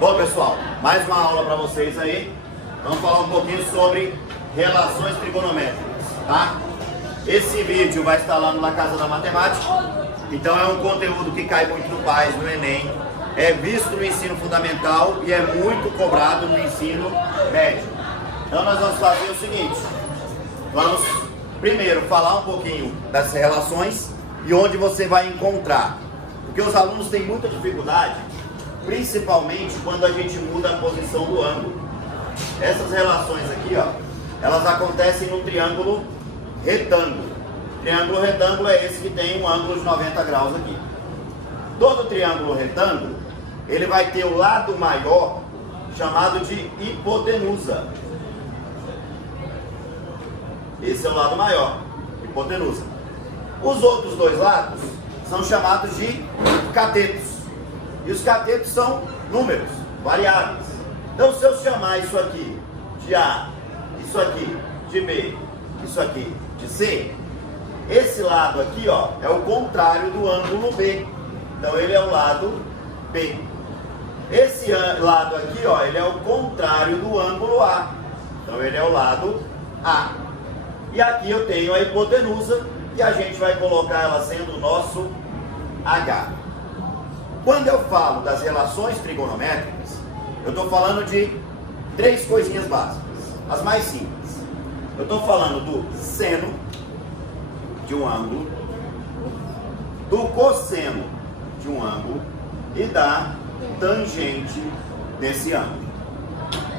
Bom, pessoal, mais uma aula para vocês aí. Vamos falar um pouquinho sobre relações trigonométricas, tá? Esse vídeo vai estar lá na Casa da Matemática. Então é um conteúdo que cai muito no PAES, no Enem. É visto no ensino fundamental e é muito cobrado no ensino médio. Então nós vamos fazer o seguinte. Vamos primeiro falar um pouquinho das relações e onde você vai encontrar. Porque os alunos têm muita dificuldade, principalmente quando a gente muda a posição do ângulo. Essas relações aqui, ó, elas acontecem no triângulo retângulo. Triângulo retângulo é esse que tem um ângulo de 90 graus aqui. Todo triângulo retângulo, ele vai ter o lado maior chamado de hipotenusa. Esse é o lado maior, hipotenusa. Os outros dois lados são chamados de catetos. E os catetos são números, variáveis. Então, se eu chamar isso aqui de A, isso aqui de B, isso aqui de C, esse lado aqui, ó, é o contrário do ângulo B. Então, ele é o lado B. Esse lado aqui, ó, ele é o contrário do ângulo A. Então, ele é o lado A. E aqui eu tenho a hipotenusa, e a gente vai colocar ela sendo o nosso H. Quando eu falo das relações trigonométricas, eu estou falando de três coisinhas básicas, as mais simples. Eu estou falando do seno de um ângulo, do cosseno de um ângulo e da tangente desse ângulo.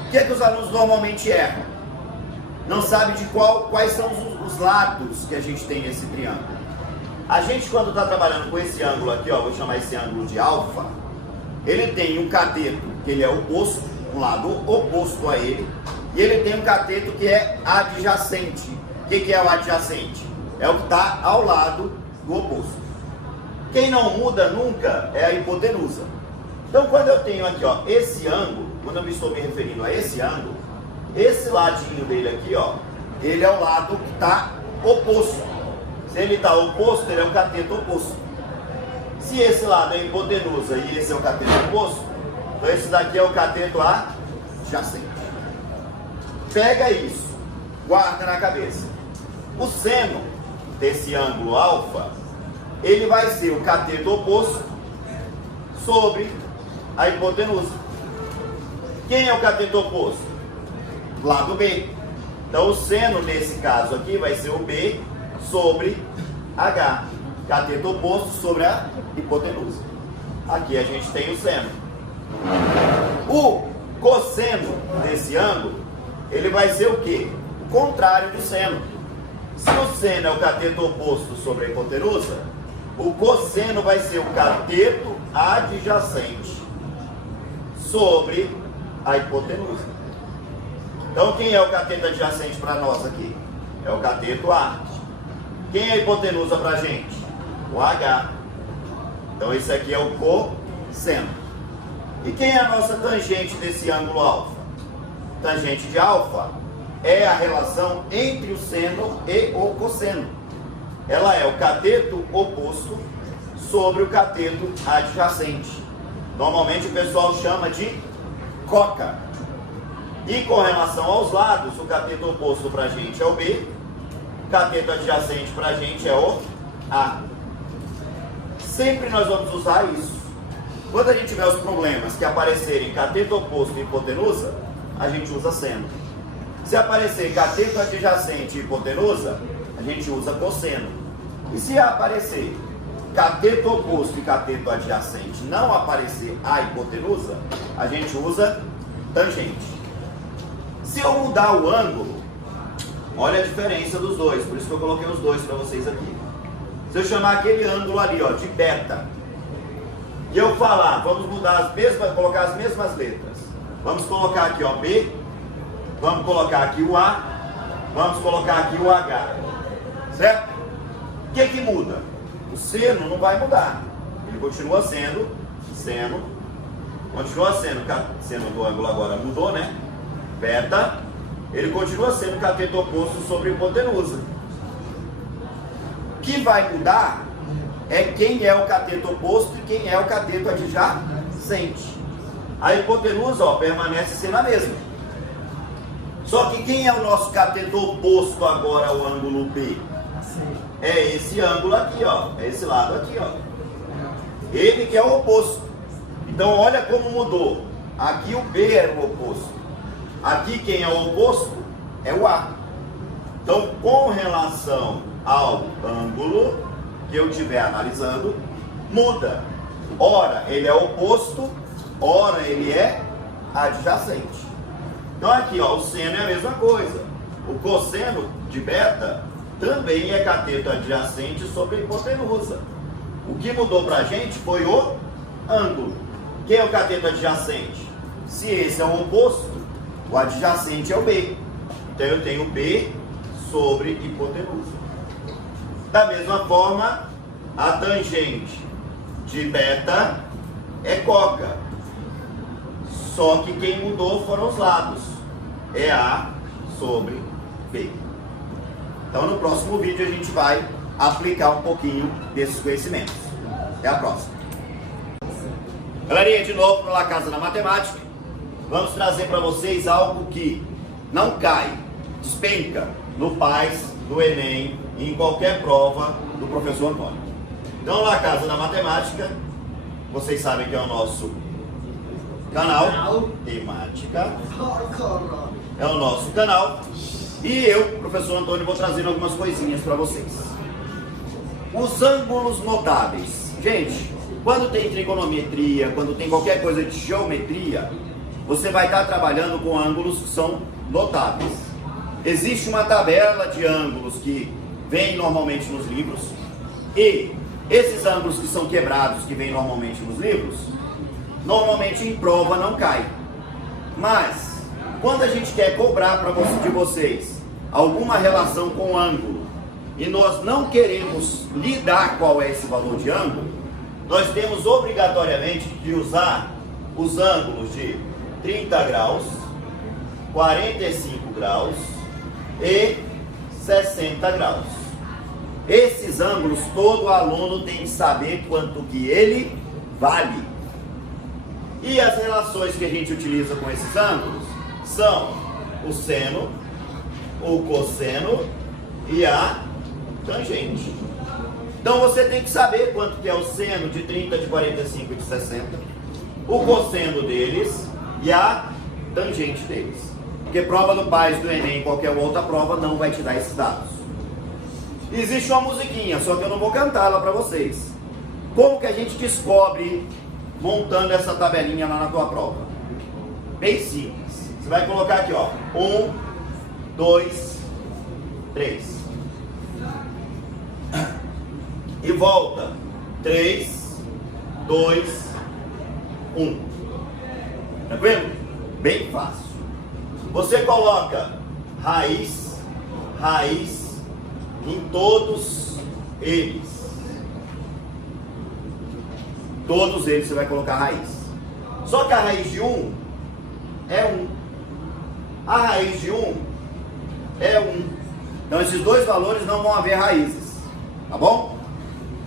O que é que os alunos normalmente erram? Não sabem de quais são os lados que a gente tem nesse triângulo. A gente, quando está trabalhando com esse ângulo aqui, ó, vou chamar esse ângulo de alfa, ele tem um cateto que ele é oposto, um lado oposto a ele, e ele tem um cateto que é adjacente. O que é o adjacente? É o que está ao lado do oposto. Quem não muda nunca é a hipotenusa. Então, quando eu tenho aqui, ó, esse ângulo, quando eu estou me referindo a esse ângulo, esse ladinho dele aqui, ó, ele é o lado que está oposto. Se ele está oposto, ele é o cateto oposto. Se esse lado é a hipotenusa e esse é o cateto oposto, então esse daqui é o cateto adjacente. Pega isso, guarda na cabeça. O seno desse ângulo alfa, ele vai ser o cateto oposto sobre a hipotenusa. Quem é o cateto oposto? Lado B. Então o seno nesse caso aqui vai ser o B sobre H. Cateto oposto sobre a hipotenusa. Aqui a gente tem o seno. O cosseno desse ângulo, ele vai ser o quê? O contrário do seno. Se o seno é o cateto oposto sobre a hipotenusa, o cosseno vai ser o cateto adjacente sobre a hipotenusa. Então, quem é o cateto adjacente para nós aqui? É o cateto A. Quem é a hipotenusa para a gente? O H. Então, esse aqui é o cosseno. E quem é a nossa tangente desse ângulo alfa? Tangente de alfa é a relação entre o seno e o cosseno. Ela é o cateto oposto sobre o cateto adjacente. Normalmente o pessoal chama de coca. E com relação aos lados, o cateto oposto para a gente é o B, o cateto adjacente para a gente é o A. Sempre nós vamos usar isso. Quando a gente tiver os problemas que aparecerem cateto oposto e hipotenusa, a gente usa seno. Se aparecer cateto adjacente e hipotenusa, a gente usa cosseno. E se aparecer cateto oposto e cateto adjacente, não aparecer a hipotenusa, a gente usa tangente. Se eu mudar o ângulo, olha a diferença dos dois, por isso que eu coloquei os dois para vocês aqui. Se eu chamar aquele ângulo ali, ó, de beta, e eu falar, vamos mudar as mesmas, colocar as mesmas letras. Vamos colocar aqui, ó, B, vamos colocar aqui o A, vamos colocar aqui o H, certo? O que muda? O seno não vai mudar, ele continua sendo seno, seno do ângulo agora mudou, né? Beta, ele continua sendo cateto oposto sobre hipotenusa. O que vai mudar é quem é o cateto oposto e quem é o cateto adjacente. A hipotenusa, ó, permanece sendo a mesma. Só que quem é o nosso cateto oposto agora ao ângulo B? É esse ângulo aqui, ó. É esse lado aqui, ó. Ele que é o oposto. Então olha como mudou. Aqui o B era o oposto. Aqui quem é o oposto é o A. Então com relação ao ângulo que eu estiver analisando, muda. Ora ele é oposto, ora ele é adjacente. Então aqui, ó, o seno é a mesma coisa. O cosseno de beta também é cateto adjacente sobre a hipotenusa. O que mudou para a gente foi o ângulo. Quem é o cateto adjacente? Se esse é o oposto, o adjacente é o B. Então eu tenho B sobre hipotenusa. Da mesma forma, a tangente de beta é coca. Só que quem mudou foram os lados. É A sobre B. Então no próximo vídeo a gente vai aplicar um pouquinho desses conhecimentos. Até a próxima. Galerinha, de novo no La Casa da Matemática. Vamos trazer para vocês algo que não cai, despenca no PAS, no Enem e em qualquer prova do professor Antônio. Então La Casa da Matemática, vocês sabem que é o nosso canal temática, é o nosso canal, e eu, professor Antônio, vou trazer algumas coisinhas para vocês. Os ângulos notáveis. Gente, quando tem trigonometria, quando tem qualquer coisa de geometria, você vai estar trabalhando com ângulos que são notáveis. Existe uma tabela de ângulos que vem normalmente nos livros, e esses ângulos que são quebrados, que vem normalmente nos livros, normalmente em prova não cai. Mas quando a gente quer cobrar de vocês alguma relação com ângulo e nós não queremos lidar qual é esse valor de ângulo, nós temos obrigatoriamente de usar os ângulos de 30 graus, 45 graus e 60 graus. Esses ângulos todo aluno tem que saber quanto que ele vale. E as relações que a gente utiliza com esses ângulos são o seno, o cosseno e a tangente. Então você tem que saber quanto que é o seno de 30, de 45 e de 60, o cosseno deles e a tangente deles. Porque prova do PAS, do Enem, qualquer outra prova não vai te dar esses dados. Existe uma musiquinha, só que eu não vou cantar ela para vocês. Como que a gente descobre montando essa tabelinha lá na tua prova? Bem simples. Você vai colocar aqui, ó, 1, 2, 3. E volta. 3, 2, 1. Tranquilo? Bem fácil. Você coloca raiz em todos eles. Todos eles você vai colocar raiz. Só que a raiz de 1 é 1. A raiz de 1 é 1. Então esses dois valores não vão haver raízes. Tá bom?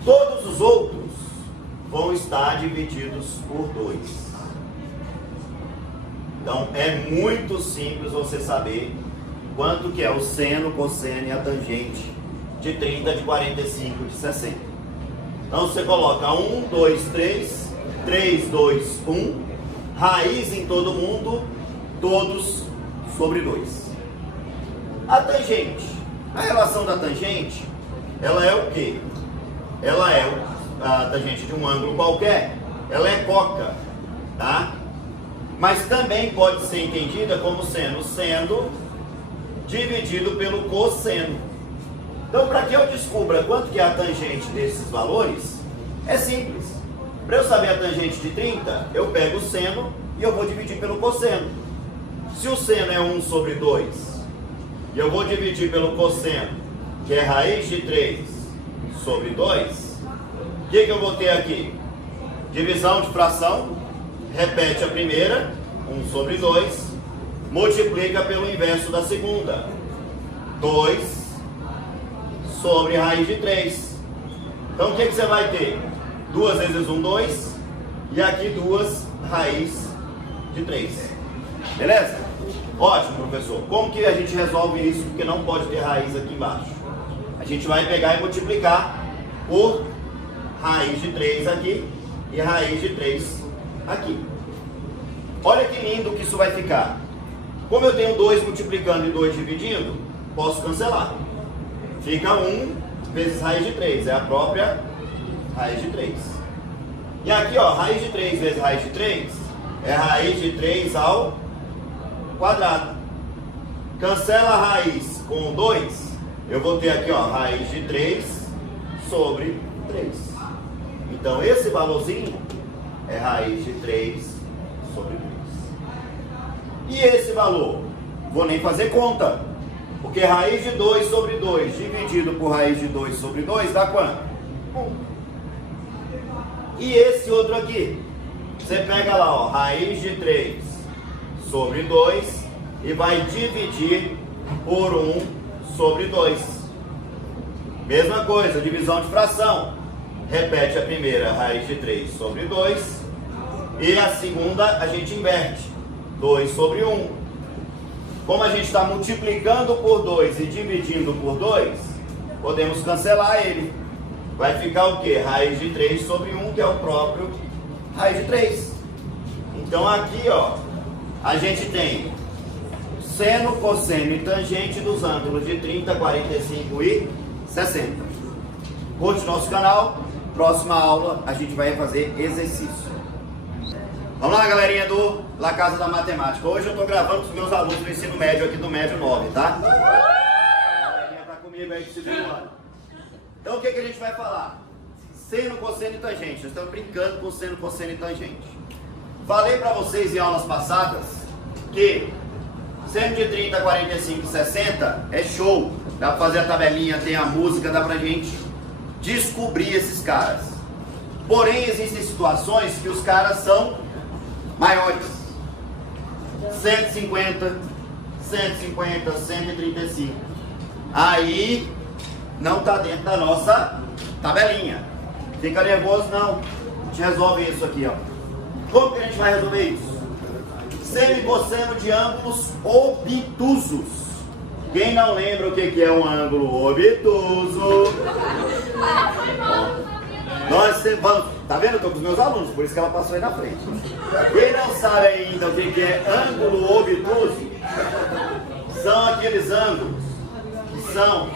Todos os outros vão estar divididos por 2. Então é muito simples você saber quanto que é o seno, cosseno e a tangente de 30, de 45, de 60. Então você coloca 1, 2, 3, 3, 2, 1, raiz em todo mundo, todos sobre 2. A tangente. A relação da tangente, ela é o quê? Ela é a tangente de um ângulo qualquer, ela é coca, tá? Mas também pode ser entendida como sendo seno dividido pelo cosseno. Então, para que eu descubra quanto que é a tangente desses valores, é simples. Para eu saber a tangente de 30, eu pego o seno e eu vou dividir pelo cosseno. Se o seno é 1 sobre 2, e eu vou dividir pelo cosseno, que é raiz de 3 sobre 2, o que eu vou ter aqui? Divisão de fração, repete a primeira, 1 sobre 2, multiplica pelo inverso da segunda, 2 sobre raiz de 3. Então o que você vai ter? 2 vezes 1, 2, e aqui 2 raiz de 3. Beleza? Ótimo, professor. Como que a gente resolve isso? Porque não pode ter raiz aqui embaixo. A gente vai pegar e multiplicar por raiz de 3 aqui e raiz de 3 aqui. Olha que lindo que isso vai ficar. Como eu tenho 2 multiplicando e 2 dividindo, posso cancelar. Fica 1 vezes raiz de 3, é a própria raiz de 3. E aqui, ó, raiz de 3 vezes raiz de 3 é raiz de 3 ao quadrado. Cancela a raiz com 2, eu vou ter aqui, ó, raiz de 3 sobre 3. Então, esse valorzinho é raiz de 3 sobre 3. E esse valor? Vou nem fazer conta. Porque raiz de 2 sobre 2 dividido por raiz de 2 sobre 2 dá quanto? 1. E esse outro aqui? Você pega lá, ó, raiz de 3 sobre 2 e vai dividir por 1 sobre 2. Mesma coisa, divisão de fração. Repete a primeira, raiz de 3 sobre 2. E a segunda a gente inverte. 2 sobre 1. Como a gente está multiplicando por 2 e dividindo por 2, podemos cancelar ele. Vai ficar o quê? Raiz de 3 sobre 1, que é o próprio raiz de 3. Então aqui, ó, a gente tem seno, cosseno e tangente dos ângulos de 30, 45 e 60. Curte nosso canal. Próxima aula a gente vai fazer exercício. Vamos lá, galerinha do La Casa da Matemática. Hoje eu estou gravando com os meus alunos do ensino médio aqui do Médio 9, tá? A galerinha tá comigo aí de segundo ano. Então o que a gente vai falar? Seno, cosseno e tangente. Nós estamos brincando com seno, cosseno e tangente. Falei para vocês em aulas passadas que seno de 30, 45 e 60 é show. Dá para fazer a tabelinha, tem a música, dá pra gente descobrir esses caras. Porém, existem situações que os caras são maiores. 150, 150, 135. Aí não está dentro da nossa tabelinha. Fica nervoso não. A gente resolve isso aqui, ó. Como que a gente vai resolver isso? Seno e cosseno de ângulos obtusos. Quem não lembra o que é um ângulo obtuso? Nós vamos, tá vendo? Eu estou com os meus alunos, por isso que ela passou aí na frente. Quem não sabe ainda o que é ângulo obtuso, são aqueles ângulos que são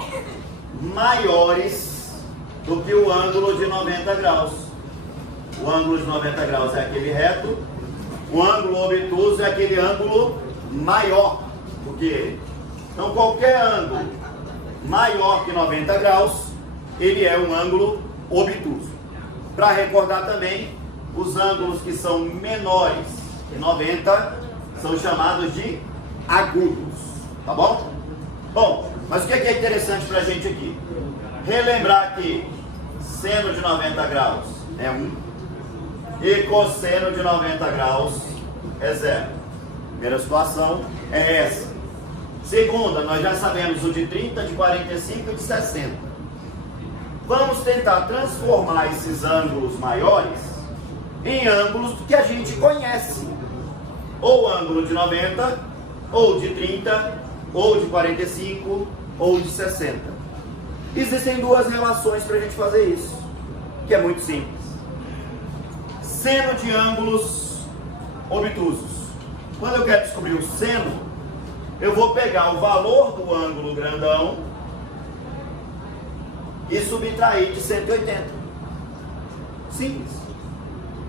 maiores do que o ângulo de 90 graus. O ângulo de 90 graus é aquele reto, o ângulo obtuso é aquele ângulo maior do que ele. Então qualquer ângulo maior que 90 graus, ele é um ângulo obtuso. Para recordar também, os ângulos que são menores que 90 são chamados de agudos, tá bom? Bom, mas o que é interessante para a gente aqui? Relembrar que seno de 90 graus é 1 e cosseno de 90 graus é 0. Primeira situação é essa. Segunda, nós já sabemos o de 30, de 45 e de 60. Vamos tentar transformar esses ângulos maiores em ângulos que a gente conhece. Ou ângulo de 90, ou de 30, ou de 45, ou de 60. Existem duas relações para a gente fazer isso, que é muito simples. Seno de ângulos obtusos. Quando eu quero descobrir o seno, eu vou pegar o valor do ângulo grandão e subtrair de 180. Simples.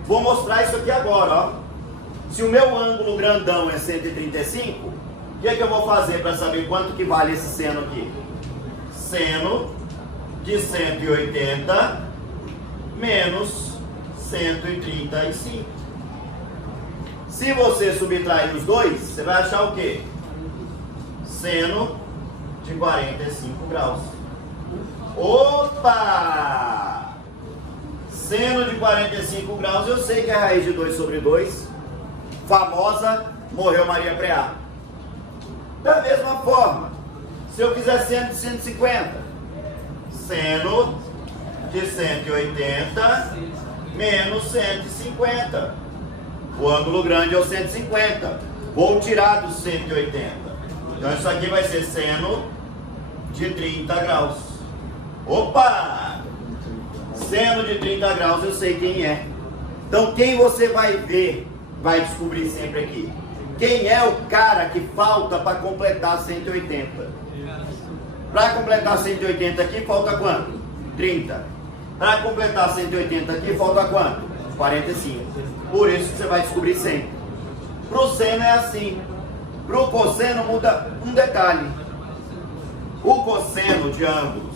Vou mostrar isso aqui agora, ó. Se o meu ângulo grandão é 135, o que é que eu vou fazer para saber quanto que vale esse seno aqui? Seno de 180 menos 135. Se você subtrair os dois, você vai achar o quê? Seno de 45 graus. Opa! Seno de 45 graus, eu sei que é a raiz de 2 sobre 2. Famosa, morreu Maria Preá. Da mesma forma, se eu quiser seno de 150, seno de 180 menos 150. O ângulo grande é o 150. Vou tirar do 180. Então isso aqui vai ser seno de 30 graus. Opa! Seno de 30 graus eu sei quem é. Então quem você vai ver, vai descobrir sempre aqui. Quem é o cara que falta para completar 180? Para completar 180 aqui, falta quanto? 30. Para completar 180 aqui, falta quanto? 45. Por isso que você vai descobrir sempre. Para o seno é assim. Para o cosseno muda um detalhe. O cosseno de ângulos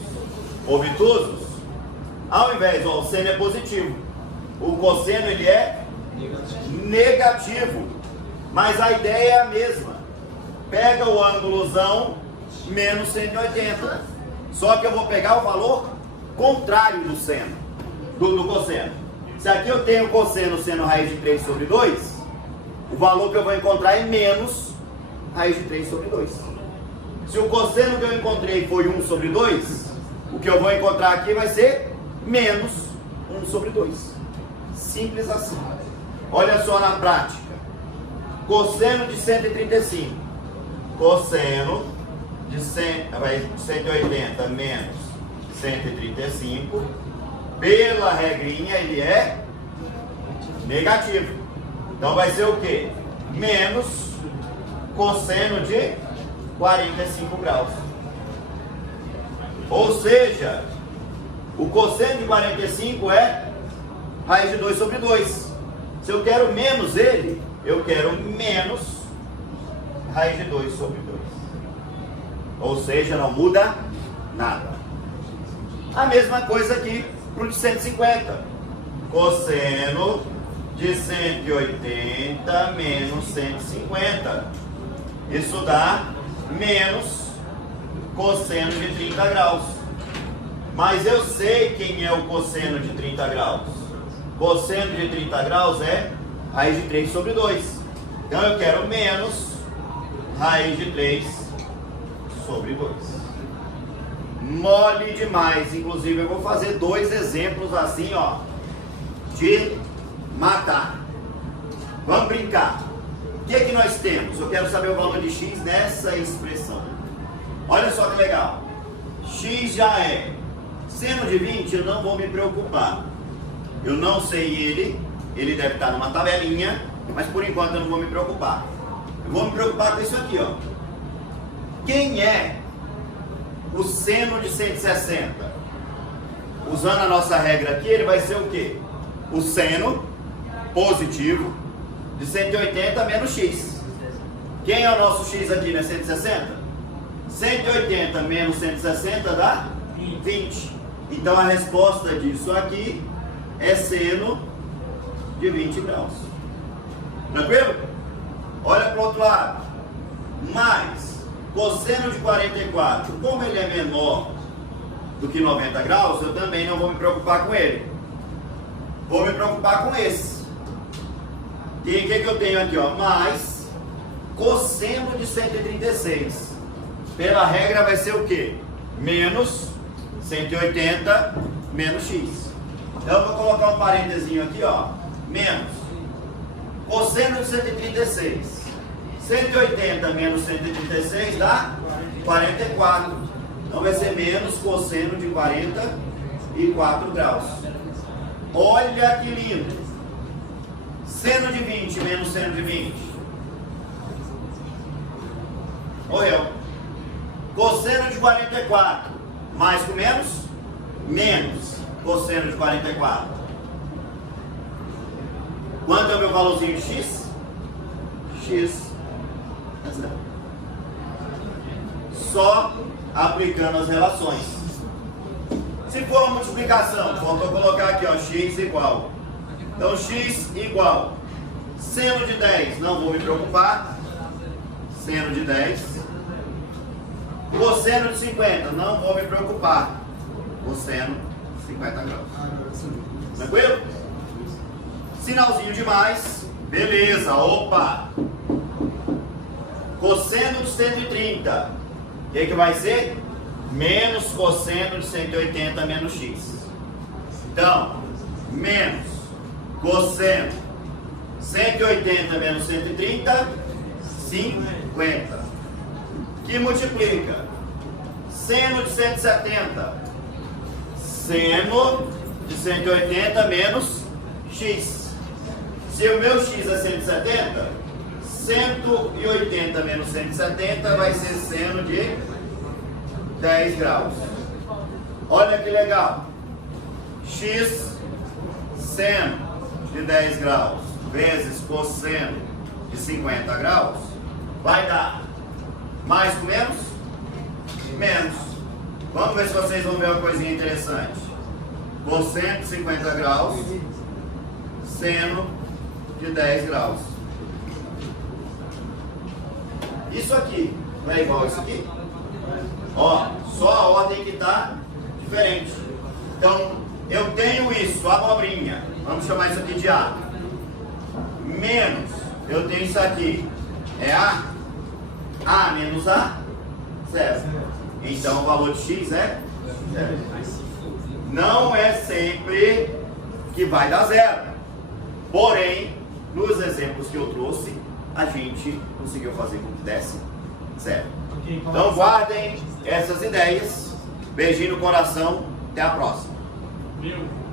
obtusos, ao invés, ó, o seno é positivo. O cosseno ele é negativo. Mas a ideia é a mesma. Pega o ângulozão menos 180. Só que eu vou pegar o valor contrário do seno, do cosseno. Se aqui eu tenho cosseno sendo raiz de 3 sobre 2, o valor que eu vou encontrar é menos raiz de 3 sobre 2. Se o cosseno que eu encontrei foi 1 sobre 2, o que eu vou encontrar aqui vai ser menos 1 sobre 2. Simples assim. Olha só na prática. Cosseno de 135. Cosseno de 180 menos 135. Pela regrinha ele é negativo. Então vai ser o quê? Menos cosseno de 45 graus. Ou seja, o cosseno de 45 é raiz de 2 sobre 2. Se eu quero menos ele, eu quero menos raiz de 2 sobre 2. Ou seja, não muda nada. A mesma coisa aqui para o de 150. Cosseno de 180 menos 150. Isso dá menos cosseno de 30 graus. Mas eu sei quem é o cosseno de 30 graus. Cosseno de 30 graus é raiz de 3 sobre 2. Então eu quero menos raiz de 3 sobre 2. Mole demais. Inclusive eu vou fazer 2 exemplos assim, ó, de matar. Vamos brincar. O que é que nós temos? Eu quero saber o valor de x nessa expressão. Olha só que legal. X já é seno de 20, eu não vou me preocupar. Eu não sei ele deve estar numa tabelinha, mas por enquanto eu não vou me preocupar. Eu vou me preocupar com isso aqui, ó. Quem é o seno de 160? Usando a nossa regra aqui, ele vai ser o quê? O seno positivo de 180 menos x. Quem é o nosso x aqui, né? 160? 180 menos 160 dá 20. Então a resposta disso aqui é seno de 20 graus. Tranquilo? Olha para o outro lado. Mais cosseno de 44. Como ele é menor do que 90 graus, eu também não vou me preocupar com ele. Vou me preocupar com esse. E o que eu tenho aqui, ó? Mais cosseno de 136. Pela regra vai ser o quê? Menos 180 menos x. Então eu vou colocar um parênteses aqui, ó. Menos cosseno de 136. 180 menos 136 dá 44. Então vai ser menos cosseno de 44 graus. Olha que lindo. Seno de 20 menos seno de 20. Morreu. Cosseno de 44. Mais com menos? Menos cosseno de 44. Quanto é o meu valorzinho de x? X. Só aplicando as relações. Se for uma multiplicação, faltou colocar aqui, ó, x igual. Então x igual seno de 10, não vou me preocupar. Seno de 10. Cosseno de 50, não vou me preocupar. Cosseno de 50 graus. Tranquilo? Sinalzinho de mais. Beleza, opa. Cosseno de 130. O que vai ser? Menos cosseno de 180 menos x. Então, menos cosseno 180 menos 130, 50. Que multiplica seno de 170, seno de 180 menos x. Se o meu x é 170, 180 menos 170 vai ser seno de 10 graus. Olha que legal. X seno de 10 graus vezes cosseno de 50 graus vai dar mais com menos? Menos. Vamos ver se vocês vão ver uma coisinha interessante. Cosseno de 50 graus, seno de 10 graus. Isso aqui não é igual a isso aqui? Ó, só a ordem que está diferente. Então, eu tenho isso, abobrinha. Vamos chamar isso aqui de A. Menos, eu tenho isso aqui. É A? A menos A? Zero. Então, o valor de X é zero. Não é sempre que vai dar zero. Porém, nos exemplos que eu trouxe, a gente conseguiu fazer com que desse zero. Então guardem essas ideias. Beijinho no coração. Até a próxima.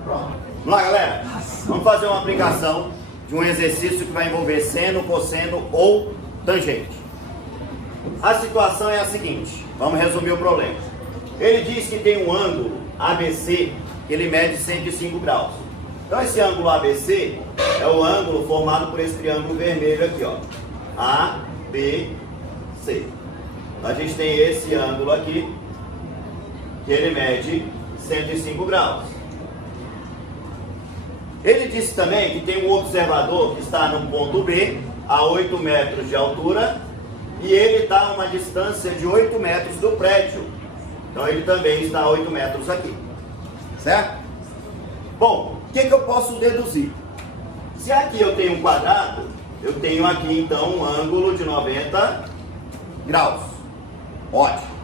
Pronto. Vamos lá, galera. Vamos fazer uma aplicação de um exercício que vai envolver seno, cosseno ou tangente. A situação é a seguinte. Vamos resumir o problema. Ele diz que tem um ângulo ABC que ele mede 105 graus. Então esse ângulo ABC é o ângulo formado por esse triângulo vermelho aqui, ó. ABC. A gente tem esse ângulo aqui, que ele mede 105 graus. Ele disse também que tem um observador que está no ponto B, a 8 metros de altura, e ele está a uma distância de 8 metros do prédio. Então ele também está a 8 metros aqui. Certo? Bom, o que eu posso deduzir? Se aqui eu tenho um quadrado, eu tenho aqui então um ângulo de 90 graus. Ótimo.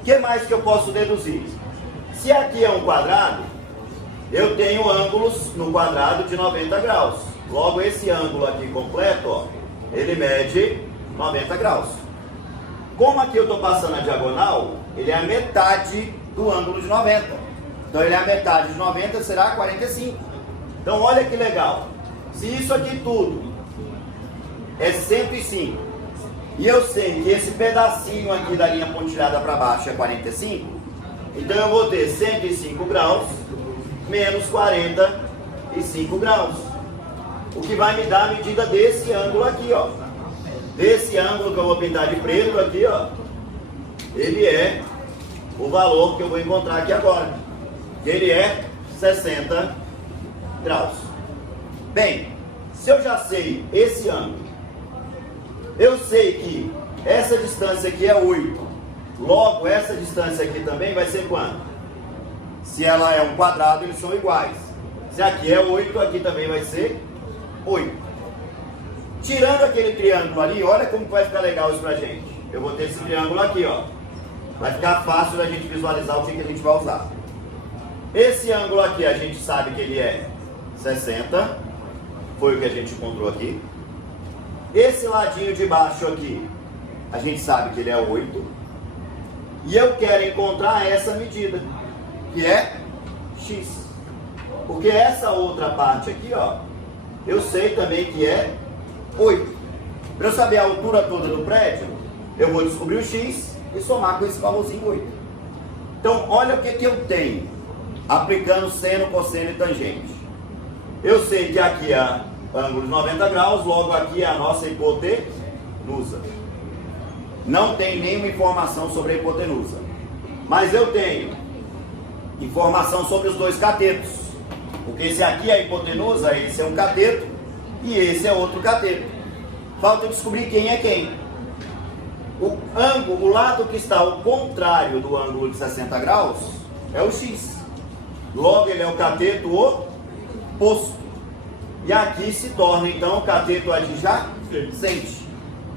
O que mais que eu posso deduzir? Se aqui é um quadrado, eu tenho ângulos no quadrado de 90 graus. Logo, esse ângulo aqui completo, ó, ele mede 90 graus. Como aqui eu estou passando a diagonal, ele é a metade do ângulo de 90. Então, ele é a metade de 90, será 45. Então, olha que legal. Se isso aqui tudo é 105, e eu sei que esse pedacinho aqui da linha pontilhada para baixo é 45, então eu vou ter 105 graus menos 45 graus. O que vai me dar a medida desse ângulo aqui, ó. Desse ângulo que eu vou pintar de preto aqui, ó. Ele é o valor que eu vou encontrar aqui agora. Ele é 60 graus. Bem, se eu já sei esse ângulo, eu sei que essa distância aqui é 8. Logo, essa distância aqui também vai ser quanto? Se ela é um quadrado, eles são iguais. Se aqui é 8, aqui também vai ser 8. Tirando aquele triângulo ali, olha como vai ficar legal isso pra gente. Eu vou ter esse triângulo aqui, ó. Vai ficar fácil da gente visualizar o que a gente vai usar. Esse ângulo aqui, a gente sabe que ele é 60. Foi o que a gente encontrou aqui. Esse ladinho de baixo aqui, a gente sabe que ele é 8. E eu quero encontrar essa medida, que é x. Porque essa outra parte aqui, ó, eu sei também que é 8. Para eu saber a altura toda do prédio, eu vou descobrir o x e somar com esse valorzinho 8. Então, olha o que eu tenho, aplicando seno, cosseno e tangente. Eu sei que aqui é ângulo de 90 graus, logo aqui é a nossa hipotenusa. Não tem nenhuma informação sobre a hipotenusa. Mas eu tenho informação sobre os dois catetos. Porque esse aqui é a hipotenusa, esse é um cateto e esse é outro cateto. Falta descobrir quem é quem. O ângulo, o lado que está ao contrário do ângulo de 60 graus é o x. Logo ele é o cateto oposto. E aqui se torna então o cateto adjacente.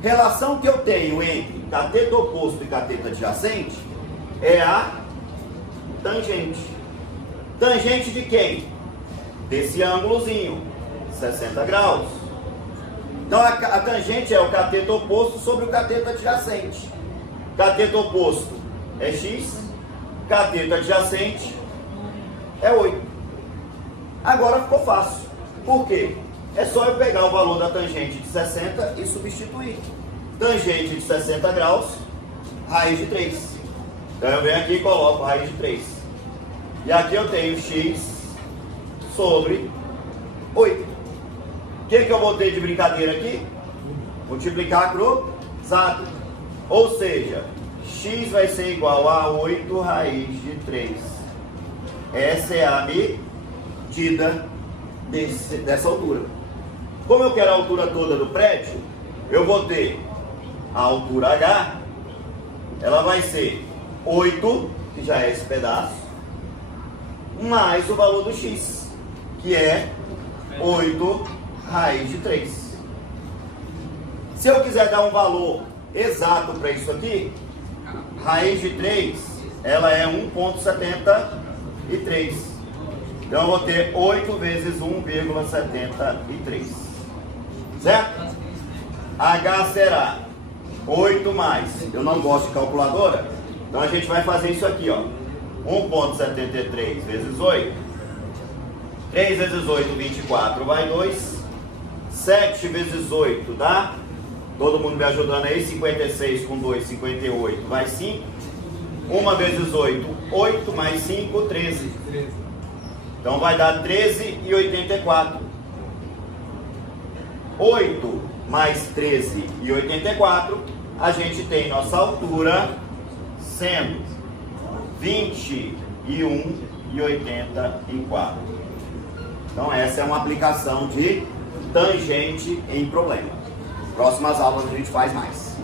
Relação que eu tenho entre cateto oposto e cateto adjacente é a tangente. Tangente de quem? Desse ângulozinho, 60 graus. Então a tangente é o cateto oposto sobre o cateto adjacente. Cateto oposto é x, cateto adjacente é 8. Agora ficou fácil. Por quê? É só eu pegar o valor da tangente de 60 e substituir. Tangente de 60 graus, raiz de 3. Então eu venho aqui e coloco raiz de 3. E aqui eu tenho x sobre 8. O que eu vou ter de brincadeira aqui? Multiplicar cruzado. Ou seja, x vai ser igual a 8 raiz de 3. Essa é a medida dessa altura. Como eu quero a altura toda do prédio, eu vou ter a altura H, ela vai ser 8, que já é esse pedaço, mais o valor do x, que é 8 raiz de 3. Se eu quiser dar um valor exato para isso aqui, raiz de 3, ela é 1,73. Então eu vou ter 8 vezes 1,73. Certo? H será 8 mais, eu não gosto de calculadora, então a gente vai fazer isso aqui, ó. 1,73 vezes 8. 3 vezes 8, 24, vai 2. 7 vezes 8 dá, todo mundo me ajudando aí, 56 com 2, 58, vai 5. 1 vezes 8, 8 mais 5, 13. Então vai dar 13,84. 8 mais 13,84, a gente tem nossa altura sendo 21,84. Então essa é uma aplicação de tangente em problema. Próximas aulas a gente faz mais.